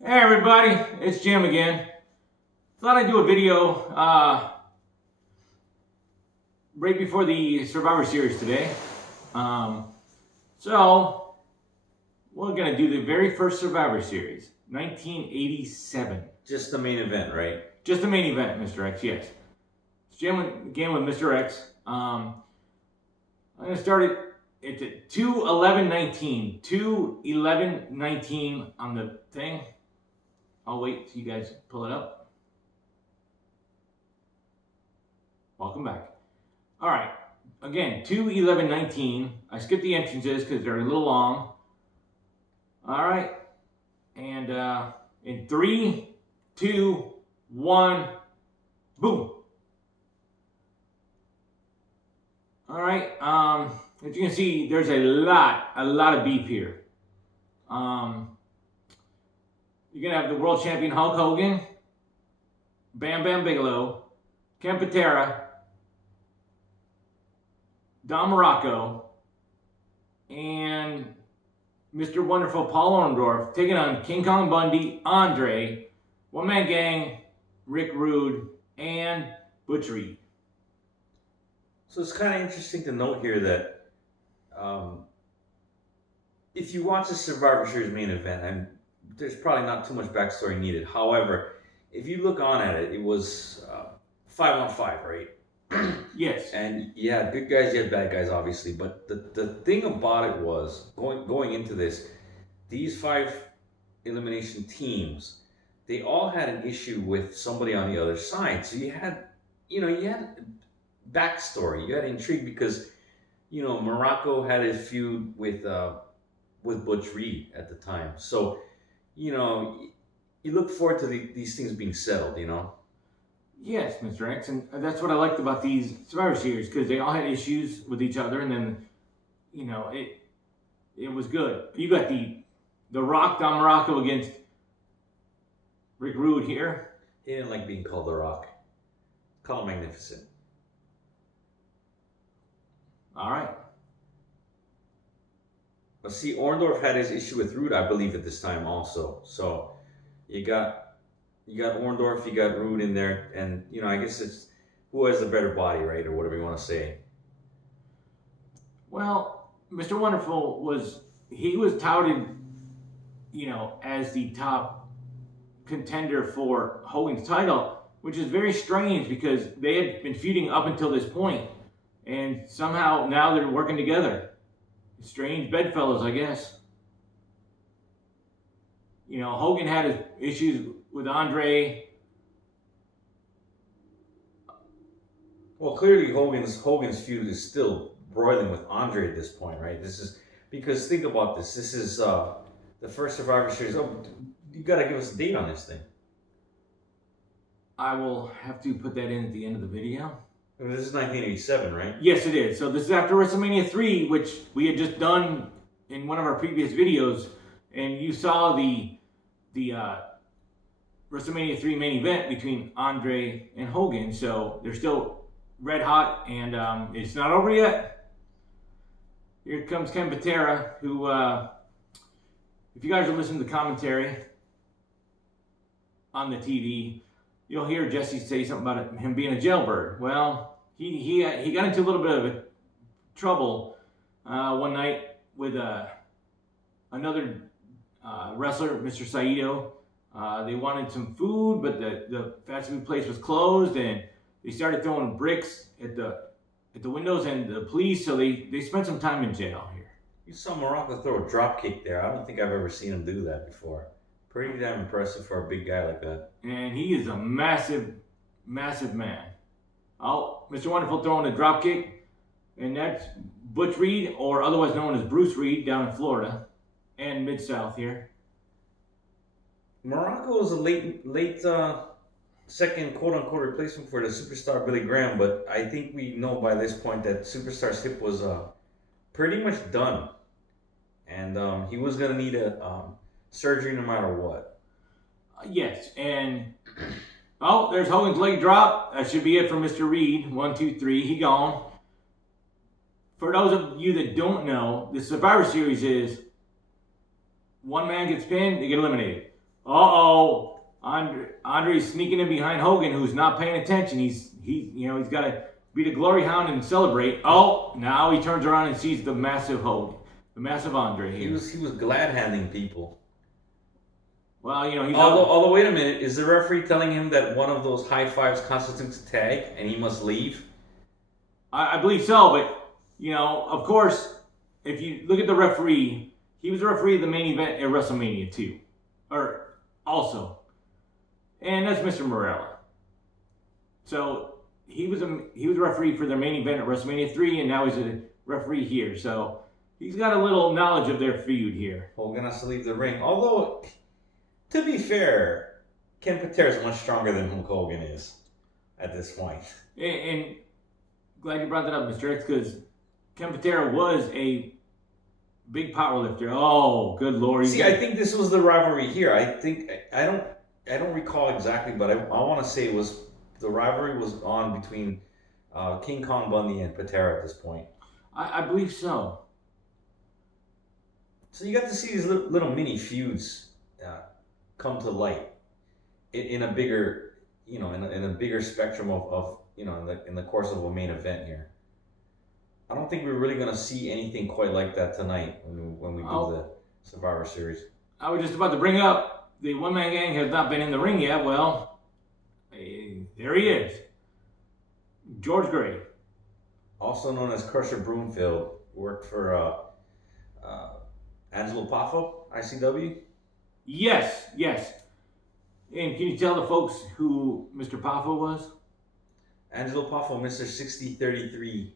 Hey everybody, it's Jim again. Thought I'd do a video right before the Survivor Series today. So we're gonna do the very first Survivor Series, 1987. Just the main event, right? Just the main event, Mr. X. Yes, it's Jim again with Mr. X. I'm gonna start it at 2/11/19. 2/11/19 on the thing. I'll wait till you guys pull it up. Welcome back. All right. Again, 2/11/19. I skipped the entrances because they're a little long. All right. And in 3, 2, 1, boom. All right. As you can see, there's a lot of beef here. You're gonna have the world champion Hulk Hogan, Bam Bam Bigelow, Ken Patera, Don Morocco, and Mr. Wonderful Paul Orndorff taking on King Kong Bundy, Andre, One Man Gang, Rick Rude, and Butch Reed. So it's kind of interesting to note here that if you watch the Survivor Series main event, there's probably not too much backstory needed. However, if you look on at it, it was 5-on-5, right? Yes. And you had good guys, you had bad guys, obviously. But the thing about it was going into this, these 5 elimination teams, they all had an issue with somebody on the other side. So you had backstory, you had intrigue because Morocco had his feud with Butch Reed at the time. So you look forward to these things being settled. Yes, Mr. X, and that's what I liked about these Survivor Series because they all had issues with each other, and then it was good. You got the Rock, Don Morocco against Rick Rude here. He didn't like being called The Rock. Call him Magnificent. All right. But see, Orndorff had his issue with Rude, I believe, at this time also. So you got Orndorff, you got Rude in there, and I guess it's who has the better body, right, or whatever you want to say. Well, Mr. Wonderful was touted, as the top contender for Hogan's title, which is very strange because they had been feuding up until this point, and somehow now they're working together. Strange bedfellows, I guess. Hogan had his issues with Andre. Well, clearly Hogan's feud is still broiling with Andre at this point, right? This is because think about this. This is the first Survivor Series. Oh, you got to give us a date on this thing. I will have to put that in at the end of the video. This is 1987, right? Yes, it is. So this is after WrestleMania 3, which we had just done in one of our previous videos, and you saw the WrestleMania 3 main event between Andre and Hogan. So they're still red hot, and it's not over yet. Here comes Ken Patera, who, if you guys are listening to the commentary on the TV, you'll hear Jesse say something about him being a jailbird. Well, he got into a little bit of trouble one night with another wrestler, Mr. Saito. They wanted some food, but the fast food place was closed, and they started throwing bricks at the windows and the police. So they spent some time in jail here. You saw Morocco throw a drop kick there. I don't think I've ever seen him do that before. Pretty damn impressive for a big guy like that. And he is a massive, massive man. Oh, Mr. Wonderful throwing a drop kick, and that's Butch Reed, or otherwise known as Bruce Reed, down in Florida and Mid-South here. Morocco was a late second quote-unquote replacement for the superstar Billy Graham, but I think we know by this point that Superstar's hip was pretty much done, and he was going to need a surgery no matter what. Yes, and there's Hogan's leg drop. That should be it for Mr. Reed. 1, 2, 3. He gone. For those of you that don't know, the Survivor Series is one man gets pinned, they get eliminated. Uh-oh. Andre's sneaking in behind Hogan, who's not paying attention. He's got to be the glory hound and celebrate. Oh, now he turns around and sees the massive Hogan, the massive Andre here. He was glad handing people. Well, he's although wait a minute, is the referee telling him that one of those high fives constitutes a tag and he must leave? I believe so, but of course, if you look at the referee, he was the referee of the main event at WrestleMania 2, or also, and that's Mr. Morella. So he was a referee for their main event at WrestleMania 3, and now he's a referee here. So he's got a little knowledge of their feud here. Hogan has to leave the ring. Although, to be fair, Ken Patera is much stronger than Hulk Hogan is at this point. And glad you brought that up, Mr. X, because Ken Patera was a big powerlifter. Oh, good Lord! See, I think this was the rivalry here. I don't recall exactly, but I want to say it was the rivalry was on between King Kong Bundy and Patera at this point. I believe so. So you got to see these little mini feuds come to light in a bigger, in a bigger spectrum of in the course of a main event here. I don't think we're really going to see anything quite like that tonight when we do the Survivor Series. I was just about to bring up the one-man gang has not been in the ring yet. Well, there he is. George Gray. Also known as Crusher Broomfield, worked for Angelo Poffo, ICW. Yes. And can you tell the folks who Mr. Poffo was? Angelo Poffo, Mr. 6033.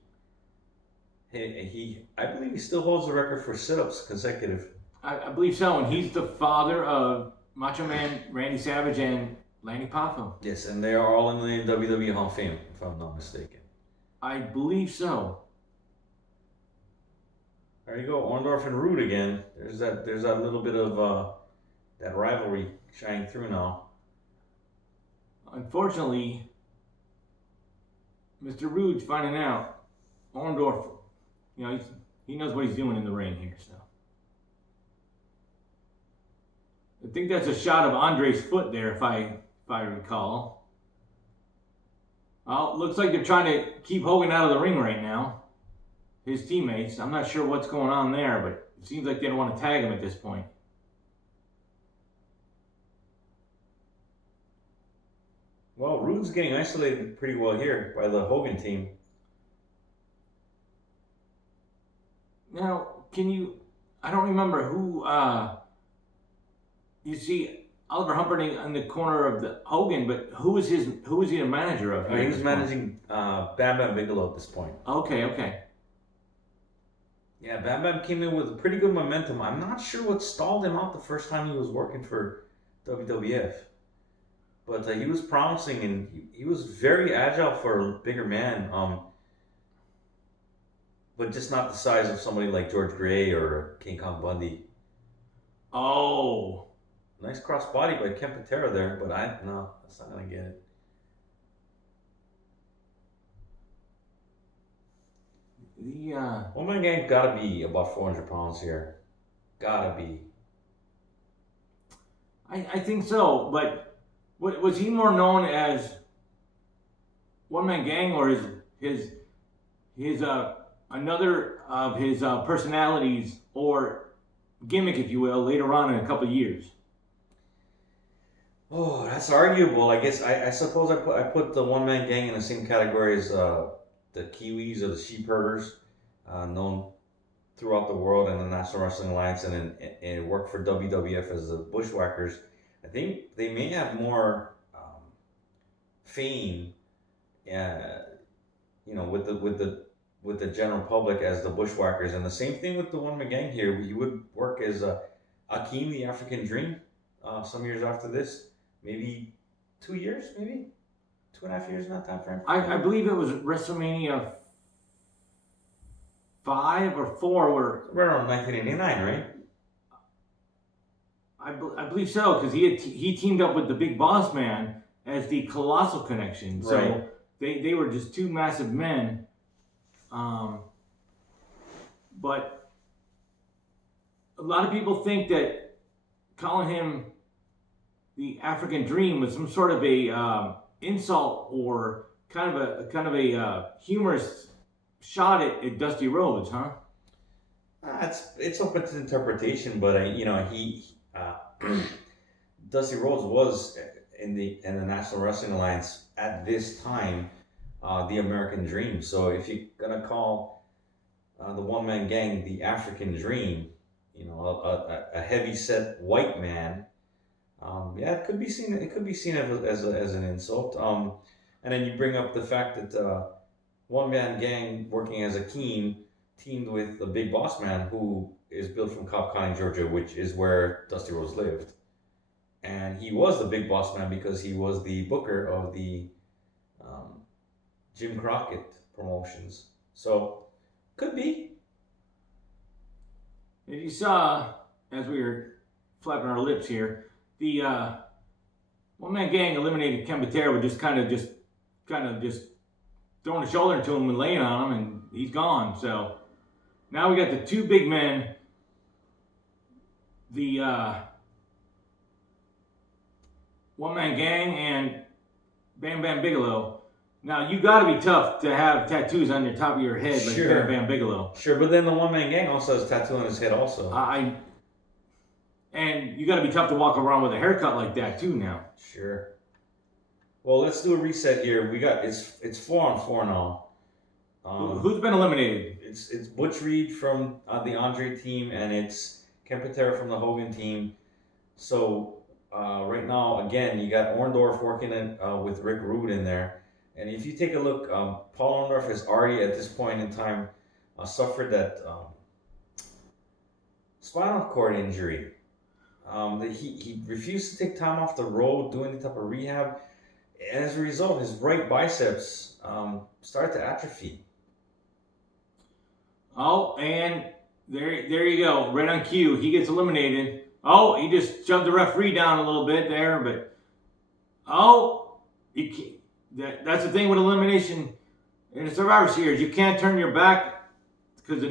I believe he still holds the record for sit-ups consecutive. I believe so, and he's the father of Macho Man Randy Savage and Lanny Poffo. Yes, and they are all in the WWE Hall of Fame, if I'm not mistaken. I believe so. There you go, Orndorff and Rude again. There's that little bit of that rivalry shining through now. Unfortunately, Mr. Rude's finding out Orndorff, he knows what he's doing in the ring here. So I think that's a shot of Andre's foot there, if I recall. Well, looks like they're trying to keep Hogan out of the ring right now. His teammates. I'm not sure what's going on there, but it seems like they don't want to tag him at this point. Well, Rude's getting isolated pretty well here by the Hogan team. Now, I don't remember who, you see Oliver Humperdinck in the corner of the Hogan, but who was he a manager of? He was managing Bam Bam Bigelow at this point. Okay. Yeah, Bam Bam came in with a pretty good momentum. I'm not sure what stalled him out the first time he was working for WWF. But he was promising, and he was very agile for a bigger man. But just not the size of somebody like George Gray or King Kong Bundy. Oh. Nice cross body by Ken Patera there, but no, that's not going to get it. One Man Gang got to be about 400 pounds here. Gotta be. I think so, but was he more known as One Man Gang, or his another of his personalities or gimmick, if you will, later on in a couple of years? Oh, that's arguable. I guess I suppose I put the One Man Gang in the same category as the Kiwis or the Sheep Herders, known throughout the world in the National Wrestling Alliance, and it worked for WWF as the Bushwhackers. I think they may have more fame, with the general public as the Bushwhackers, and the same thing with the One Man Gang here. He would work as Akeem, the African Dream, some years after this, maybe 2 years, maybe 2.5 years in that time frame. I believe it was WrestleMania 5 or 4 where right around 1989, right? I believe so, because he teamed up with the Big Boss Man as the Colossal Connection. So right. They were just two massive men. But a lot of people think that calling him the African Dream was some sort of a insult or kind of a humorous shot at Dusty Rhodes, huh? It's open to interpretation, but he Dusty Rhodes was in the National Wrestling Alliance at this time, the American Dream. So if you're gonna call the one man gang the African Dream, a heavy set white man, yeah, it could be seen. It could be seen as an insult. And then you bring up the fact that one man gang working as a team teamed with the Big Boss Man, who is built from Cobb County, Georgia, which is where Dusty Rhodes lived. And he was the Big Boss Man because he was the booker of the um, Jim Crockett promotions. So, could be. And you saw, as we were flapping our lips here, the one man gang eliminated Ken Patera with just kind of just throwing a shoulder into him and laying on him, and he's gone. So now we got the two big men, the one man gang and Bam Bam Bigelow. Now you got to be tough to have tattoos on your top of your head like Sure. Bam Bam Bigelow. Sure, but then the one man gang also has a tattoo on his head also. And you got to be tough to walk around with a haircut like that too now. Sure. Well, let's do a reset here. We got it's 4-on-4 now. Who's been eliminated? It's Butch Reed from the Andre team, and it's Ken Patera from the Hogan team. So right now, again, you got Orndorff working with Rick Rude in there. And if you take a look, Paul Orndorff has already at this point in time suffered that spinal cord injury. He refused to take time off the road, doing the type of rehab. As a result, his right biceps started to atrophy. Oh, and there you go, right on cue. He gets eliminated. Oh, he just shoved the referee down a little bit there, but that's the thing with elimination in the Survivor Series. You can't turn your back because the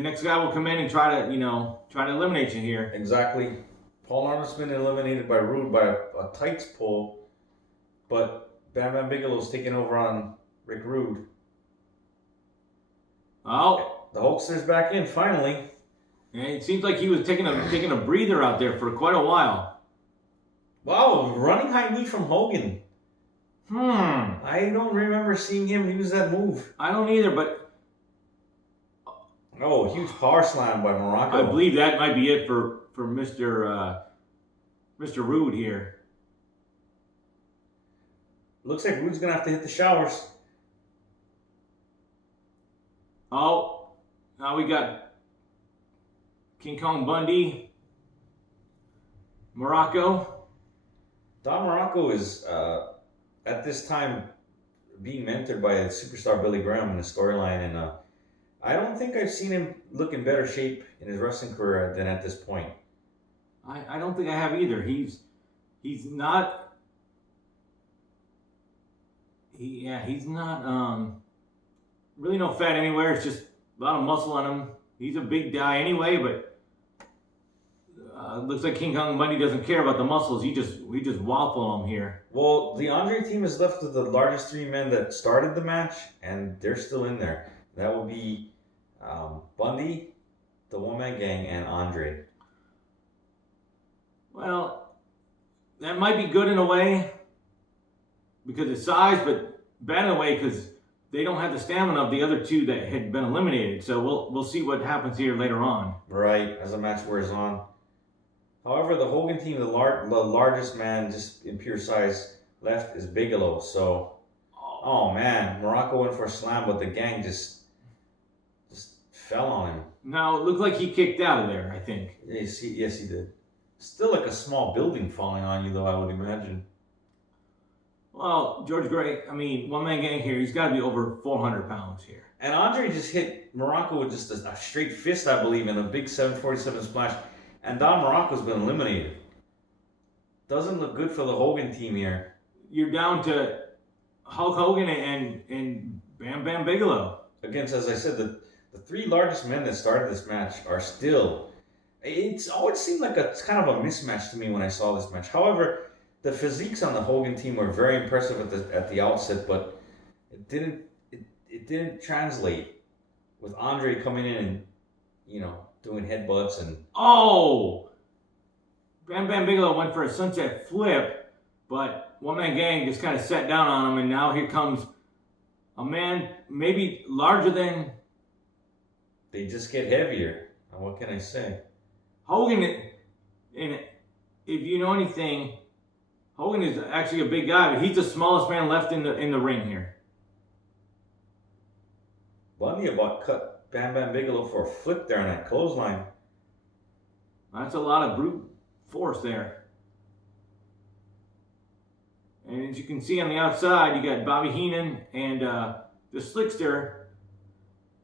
next guy will come in and try to eliminate you here. Exactly. Paul Orndorff's been eliminated by Rude by a tights pull, but Bam Bam Bigelow's taking over on Rick Rude. Oh, The Hulkster's back in finally. and it seems like he was taking a breather out there for quite a while. Wow, running high knee from Hogan. I don't remember seeing him use that move. I don't either, but Oh, huge power slam by Morocco. I believe that might be it for Mr. Rude here. Looks like Rude's gonna have to hit the showers. Oh, now we got King Kong Bundy, Morocco. Don Morocco is at this time being mentored by superstar Billy Graham in the storyline, and I don't think I've seen him look in better shape in his wrestling career than at this point. I don't think I have either. He's not really no fat anywhere. It's just a lot of muscle on him. He's a big guy anyway, but looks like King Kong Bundy doesn't care about the muscles. We just waffle him here. Well, the Andre team is left with the largest three men that started the match, and they're still in there. That would be Bundy, the One Man Gang, and Andre. Well, that might be good in a way because of size, but bad in a way because they don't have the stamina of the other two that had been eliminated. So we'll see what happens here later on. Right, as the match wears on. However, the Hogan team, the largest man, just in pure size, left is Bigelow. So, oh man, Morocco went for a slam, but the gang just fell on him. Now it looked like he kicked out of there. I think. Yes, he did. Still like a small building falling on you, though, I would imagine. Well, George Gray, I mean, one man gang here, he's got to be over 400 pounds here. And Andre just hit Morocco with just a straight fist, I believe, and a big 747 splash. And Don Morocco's been eliminated. Doesn't look good for the Hogan team here. You're down to Hulk Hogan and Bam Bam Bigelow. Against, as I said, the three largest men that started this match are still... It's always seemed like it's kind of a mismatch to me when I saw this match. However, the physiques on the Hogan team were very impressive at the outset, but it didn't translate with Andre coming in and doing headbutts and Oh! Bam Bam Bigelow went for a sunset flip, but One Man Gang just kind of sat down on him, and now here comes a man maybe larger than they just get heavier. What can I say? Hogan. And if you know anything, Hogan is actually a big guy, but he's the smallest man left in the ring here. Bundy about cut Bam Bam Bigelow for a flip there on that clothesline. That's a lot of brute force there. And as you can see on the outside, you got Bobby Heenan and the Slickster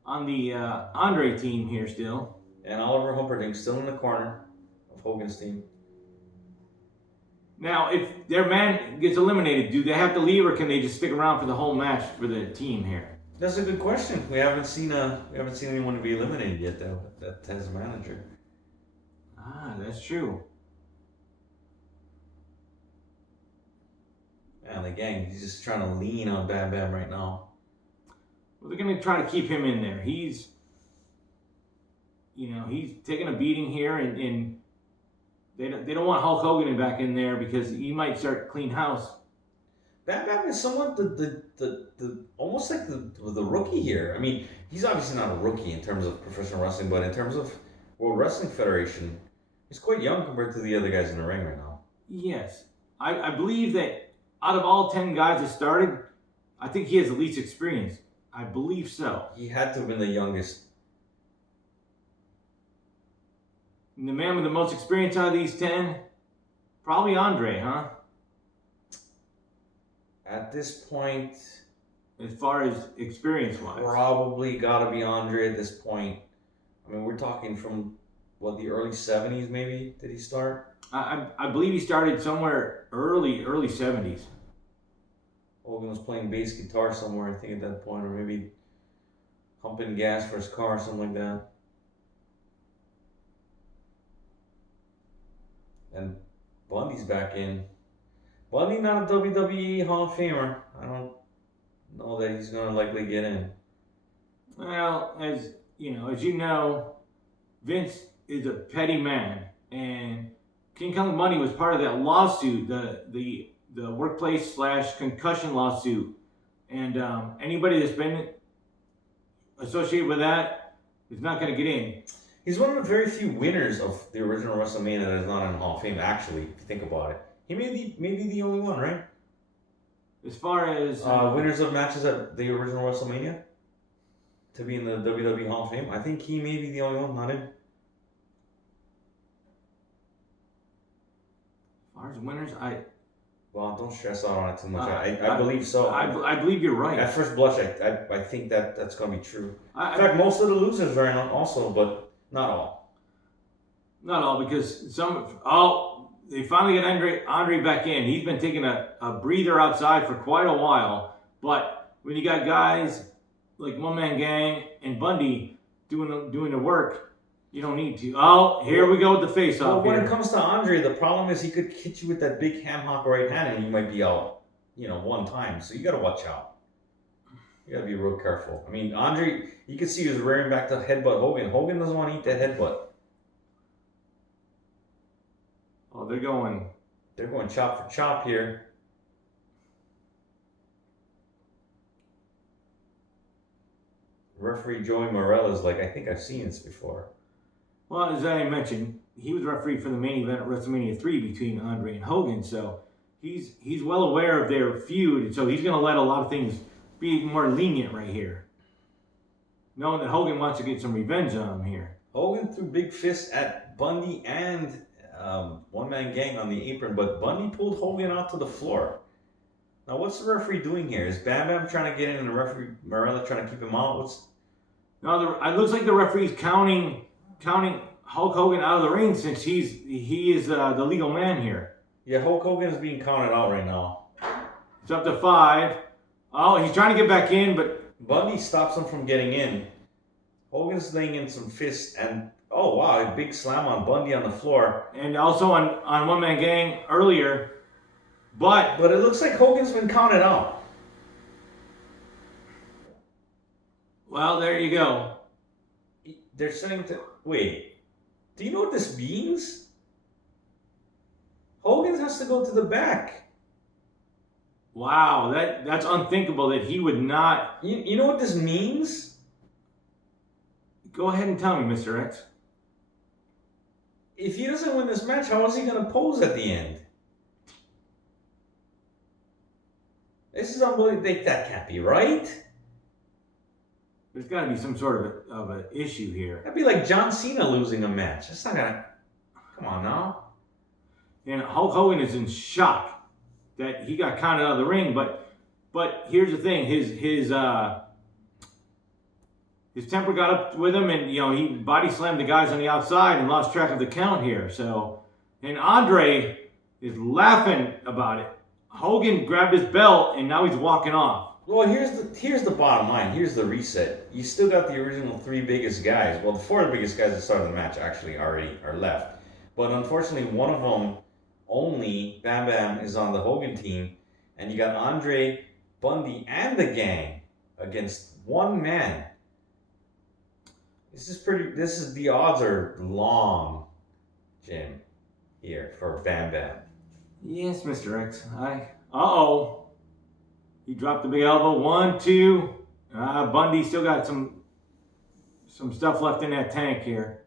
on the Andre team here still. And Oliver Humperdinck still in the corner of Hogan's team. Now, if their man gets eliminated, do they have to leave, or can they just stick around for the whole match for the team here? That's a good question. We haven't seen anyone to be eliminated yet that has a manager. Ah, that's true. And the gang, he's just trying to lean on Bam Bam right now. Well, they're going to try to keep him in there. He's taking a beating here, and they don't want Hulk Hogan back in there because he might start clean house. Bam Bam is somewhat the almost like the rookie here. I mean, he's obviously not a rookie in terms of professional wrestling, but in terms of World Wrestling Federation, he's quite young compared to the other guys in the ring right now. Yes. I believe that out of all 10 guys that started, I think he has the least experience. I believe so. He had to have been the youngest. And the man with the most experience out of these 10, probably Andre, huh? At this point, As far as experience-wise. probably got to be Andre at this point. I mean, we're talking from, the early 70s maybe? Did he start? I believe he started somewhere early 70s. Hogan was playing bass guitar somewhere, I think, at that point, or maybe humping gas for his car or something like that. And Bundy's back in. Bundy not a WWE Hall of Famer. I don't know that he's going to likely get in. Well, as you know, Vince is a petty man, and King Kong Bundy was part of that lawsuit, the workplace / concussion lawsuit, and anybody that's been associated with that is not going to get in. He's one of the very few winners of the original WrestleMania that is not in the Hall of Fame, actually, if you think about it. He may be the only one, right? As far as winners of matches at the original WrestleMania to be in the WWE Hall of Fame, I think he may be the only one not in. As far as winners, Well, don't stress out on it too much. I I- believe so. I believe you're right. At first blush, I think that's going to be true. In fact, most of the losers are in also, but not all. Not all, because they finally got Andre back in. He's been taking a breather outside for quite a while. But when you got guys like One Man Gang and Bundy doing the work, you don't need to. Oh, here we go with the face-off. Well, when it comes to Andre, the problem is he could hit you with that big ham hock right hand and you might be out, one time. So you got to watch out. You got to be real careful. I mean, Andre, you can see he was rearing back to headbutt Hogan. Hogan doesn't want to eat that headbutt. Oh, they're going chop for chop here. Referee Joey Morella's like, I think I've seen this before. Well, as I mentioned, he was referee for the main event at WrestleMania 3 between Andre and Hogan, so he's well aware of their feud, and so he's going to let a lot of things be more lenient right here, knowing that Hogan wants to get some revenge on him here. Hogan threw big fists at Bundy and One Man Gang on the apron, but Bundy pulled Hogan out to the floor. Now, what's the referee doing here? Is Bam Bam trying to get in and the referee Morella trying to keep him out? No, it looks like the referee's counting Hulk Hogan out of the ring since he is the legal man here. Yeah, Hulk Hogan is being counted out right now. It's up to 5. Oh, he's trying to get back in, but Bundy stops him from getting in. Hogan's laying in some fists, and oh wow, a big slam on Bundy on the floor. And also on One Man Gang earlier, But But it looks like Hogan's been counted out. well, there you go. They're saying to wait. Do you know what this means? Hogan has to go to the back. Wow, that's unthinkable that he would not. You know what this means? Go ahead and tell me, Mr. X. If he doesn't win this match, how is he going to pose at the end? This is unbelievable. That can't be right. There's got to be some sort of an issue here. That'd be like John Cena losing a match. That's not gonna. Come on now. And Hulk Hogan is in shock that he got counted out of the ring. But here's the thing: his temper got up with him, and he body slammed the guys on the outside and lost track of the count here. So, and Andre is laughing about it. Hogan grabbed his belt, and now he's walking off. Well, here's the bottom line. Here's the reset. You still got the original 3 biggest guys. Well, the 4 biggest guys that started the match actually already are left. But unfortunately, one of them, only Bam Bam, is on the Hogan team, and you got Andre, Bundy, and the gang against one man. The odds are long, Jim, here for Bam Bam. Yes, Mr. X. Uh-oh. He dropped the big elbow. 1, 2. Bundy still got some stuff left in that tank here.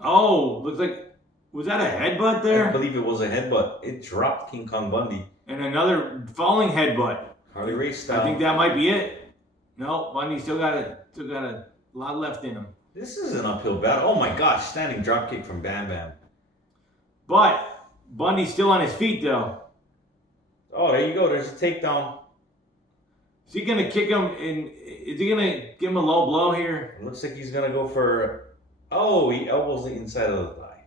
Oh, looks like, was that a headbutt there? I believe it was a headbutt. It dropped King Kong Bundy. And another falling headbutt. Harley Race style. I think that might be it. No, Bundy still got a lot left in him. This is an uphill battle. Oh my gosh, standing dropkick from Bam Bam. But Bundy's still on his feet though. Oh, there you go. There's a takedown. Is he gonna kick him? Is he gonna give him a low blow here? It looks like he's gonna go for. Oh, he elbows the inside of the thigh.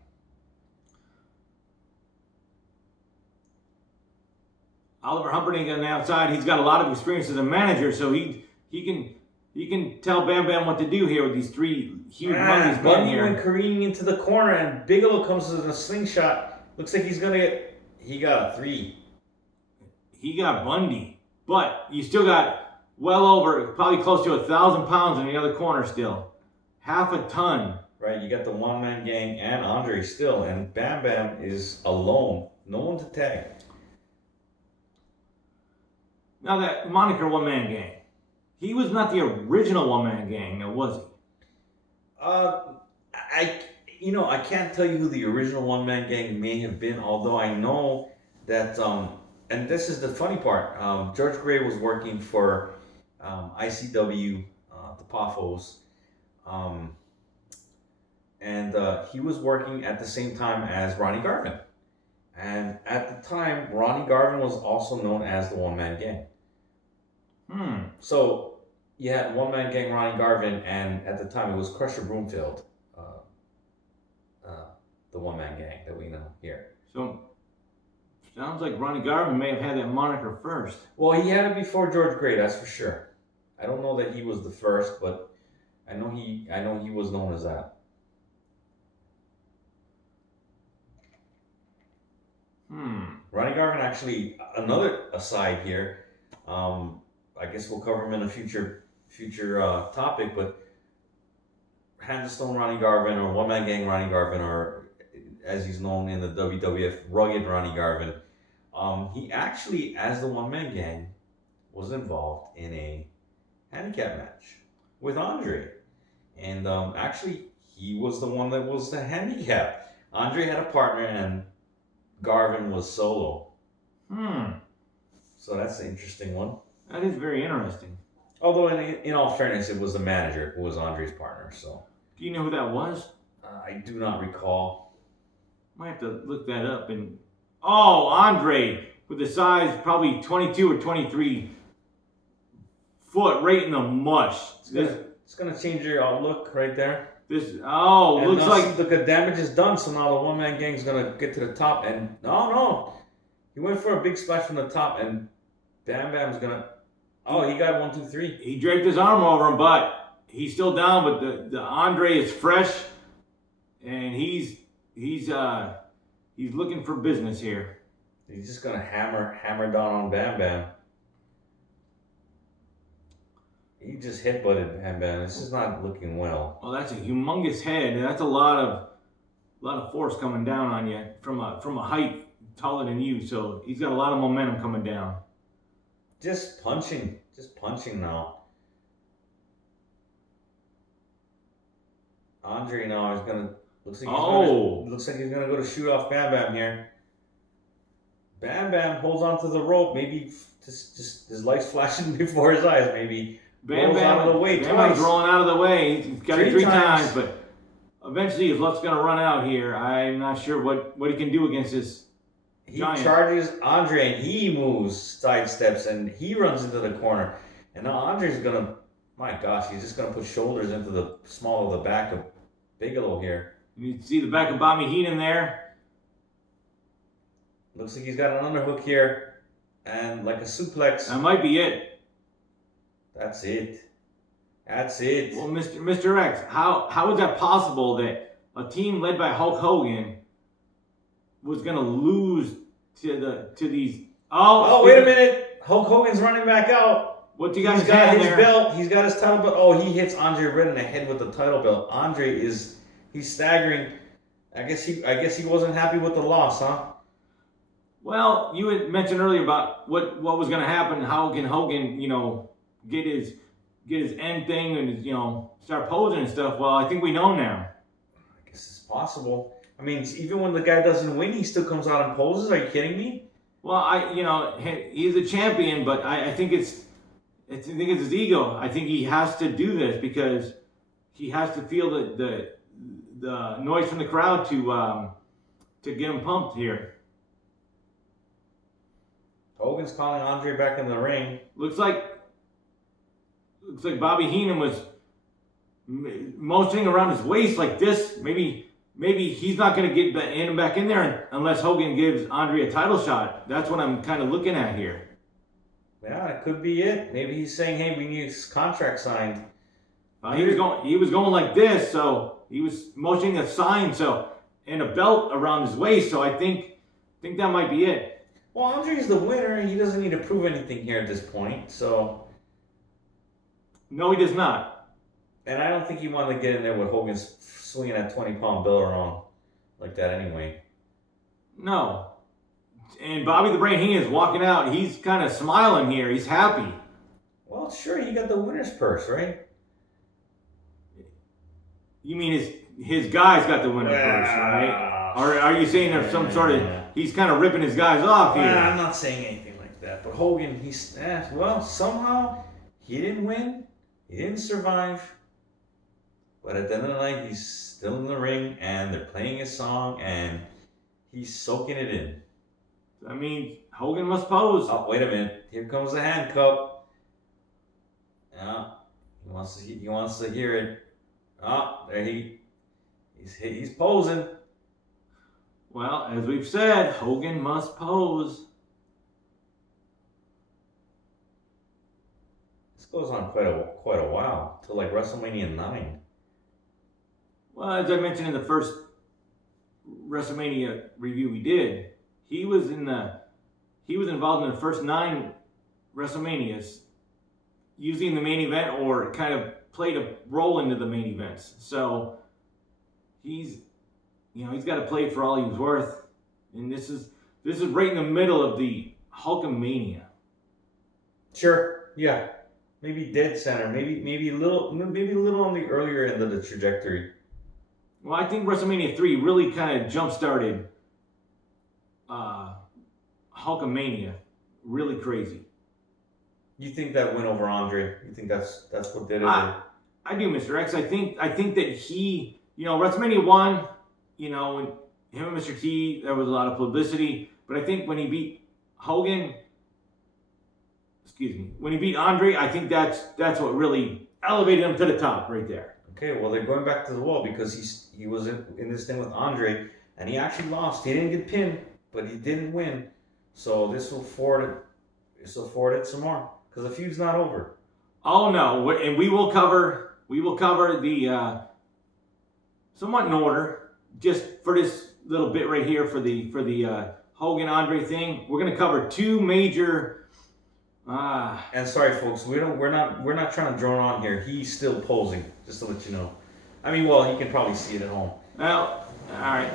Oliver Humperdinck on the outside. He's got a lot of experience as a manager, so he can tell Bam Bam what to do here with these 3 huge monkeys men Bundy here. went careening into the corner, and Bigelow comes with a slingshot. Looks like he's gonna get. He got a 3. He got Bundy, but you still got well over, probably close to 1,000 pounds in the other corner still. Half a ton. Right, you got the one-man gang and Andre still, and Bam Bam is alone. No one to tag. Now that moniker one-man gang, he was not the original one-man gang, now was he? I can't tell you who the original one-man gang may have been, although I know that, and this is the funny part, George Gray was working for ICW, the Poffos, and he was working at the same time as Ronnie Garvin. And at the time, Ronnie Garvin was also known as the one-man gang. So you had one-man gang Ronnie Garvin, and at the time it was Crusher Broomfield, the one-man gang that we know here. So, sounds like Ronnie Garvin may have had that moniker first. Well, he had it before George Gray, that's for sure. I don't know that he was the first, but I know he was known as that. Ronnie Garvin, actually, another aside here. I guess we'll cover him in a future topic, but Hands of Stone Ronnie Garvin, or One Man Gang Ronnie Garvin, or as he's known in the WWF, Rugged Ronnie Garvin. He actually, as the One Man Gang, was involved in a handicap match with Andre, and actually he was the one that was the handicap. Andre had a partner, and Garvin was solo. So that's an interesting one. That is very interesting. Although, in all fairness, it was the manager who was Andre's partner. So, do you know who that was? I do not recall. Might have to look that up. And Andre with the size probably 22 or 23 foot, right in the mush. It's gonna change your outlook right there. Looks like the damage is done. So now the one man gang's gonna get to the top, and no, he went for a big splash from the top, and Bam Bam's gonna. Oh, he got 1, 2, 3. He draped his arm over him, but he's still down. But the Andre is fresh, and he's he's looking for business here. He's just gonna hammer down on Bam Bam. He just headbutted Bam Bam. This is not looking well. Well, that's a humongous head. That's a lot of force coming down on you from a height taller than you. So he's got a lot of momentum coming down. Just punching now. Andre now is gonna looks like he's gonna go to shoot off Bam Bam here. Bam Bam holds onto the rope. Maybe just his light's flashing before his eyes. Maybe Bam rolls Bam out of the way Bam twice. Bam's rolling out of the way. He's got it 3 times. times, but eventually his luck's gonna run out here. I'm not sure what he can do against this. He Giant. charges Andre and he moves, sidesteps, and he runs into the corner. And now Andre's gonna, my gosh, he's just gonna put shoulders into the small of the back of Bigelow here. You can see the back of Bobby Heenan there. Looks like he's got an underhook here, and like a suplex. That might be it. That's it. That's it. Well, Mr. X, how is that possible that a team led by Hulk Hogan was gonna lose to these? Oh, wait a minute! Hulk Hogan's running back out. What do you got? He's got his there? belt. He's got his title belt. Oh, he hits Andre right in the head with the title belt. Andre he's staggering. I guess he wasn't happy with the loss, huh? Well, you had mentioned earlier about what was going to happen. How can Hogan, get his end thing and start posing and stuff? Well, I think we know now. I guess it's possible. I mean, even when the guy doesn't win, he still comes out and poses. Are you kidding me? Well, he's a champion, but I think it's his ego. I think he has to do this because he has to feel the noise from the crowd to get him pumped here. Hogan's calling Andre back in the ring. Looks like Bobby Heenan was motioning around his waist like this. Maybe he's not going to get him back in there unless Hogan gives Andre a title shot. That's what I'm kind of looking at here. Yeah, it could be it. Maybe he's saying, "Hey, we need his contract signed." He was going like this, so he was motioning a sign, and a belt around his waist. So I think that might be it. Well, Andre's the winner, and he doesn't need to prove anything here at this point. So, no, he does not. And I don't think he wanted to get in there with Hogan swinging that 20-pound belt around like that anyway. No. And Bobby the Brain Heenan is walking out. He's kind of smiling here. He's happy. Well, sure, he got the winner's purse, right? You mean his guys got the winner's purse, right? Or are you saying there's some sort of he's kind of ripping his guys off here? I'm not saying anything like that. But Hogan, somehow he didn't win. He didn't survive. But at the end of the night, he's still in the ring, and they're playing his song, and he's soaking it in. I mean, Hogan must pose. Oh, wait a minute. Here comes the handcuff. Yeah, he wants to hear it. Oh, there he's posing. Well, as we've said, Hogan must pose. This goes on quite a while, till like WrestleMania 9. Well, as I mentioned in the first WrestleMania review we did, he was involved in the first 9 WrestleManias, using the main event or kind of played a role into the main events. So he's got to play for all he's worth, and this is right in the middle of the Hulkamania. Sure, yeah, maybe dead center, maybe a little on the earlier end of the trajectory. Well, I think WrestleMania 3 really kind of jump-started Hulkamania, really crazy. You think that win over Andre? You think that's what did it? I do, Mr. X. I think that he, WrestleMania 1, when him and Mr. T, there was a lot of publicity. But I think when he beat Andre, I think that's what really elevated him to the top right there. Okay, well, they're going back to the wall because he was in this thing with Andre, and he actually lost. He didn't get pinned, but he didn't win. So this will forward it some more because the feud's not over. Oh no, and we will cover the somewhat in order just for this little bit right here for the Hogan Andre thing. We're gonna cover two major. And sorry, folks, we're not trying to drone on here. He's still posing, just to let you know. I mean, well, you can probably see it at home. Well, all right.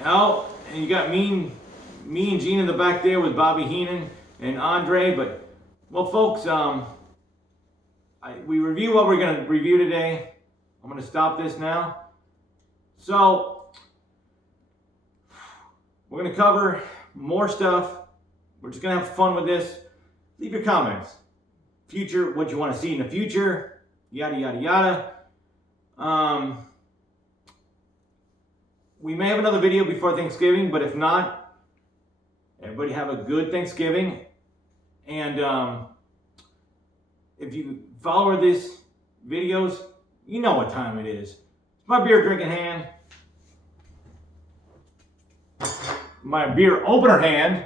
Now, and you got me and Gene in the back there with Bobby Heenan and Andre. But well, folks, we review what we're gonna review today. I'm gonna stop this now. So we're gonna cover more stuff. We're just gonna have fun with this. Leave your comments. Future, what you want to see in the future, yada yada yada. We may have another video before Thanksgiving, but if not, everybody have a good Thanksgiving. And if you follow these videos, you know what time it is. It's my beer drinking hand. My beer opener hand.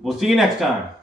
We'll see you next time.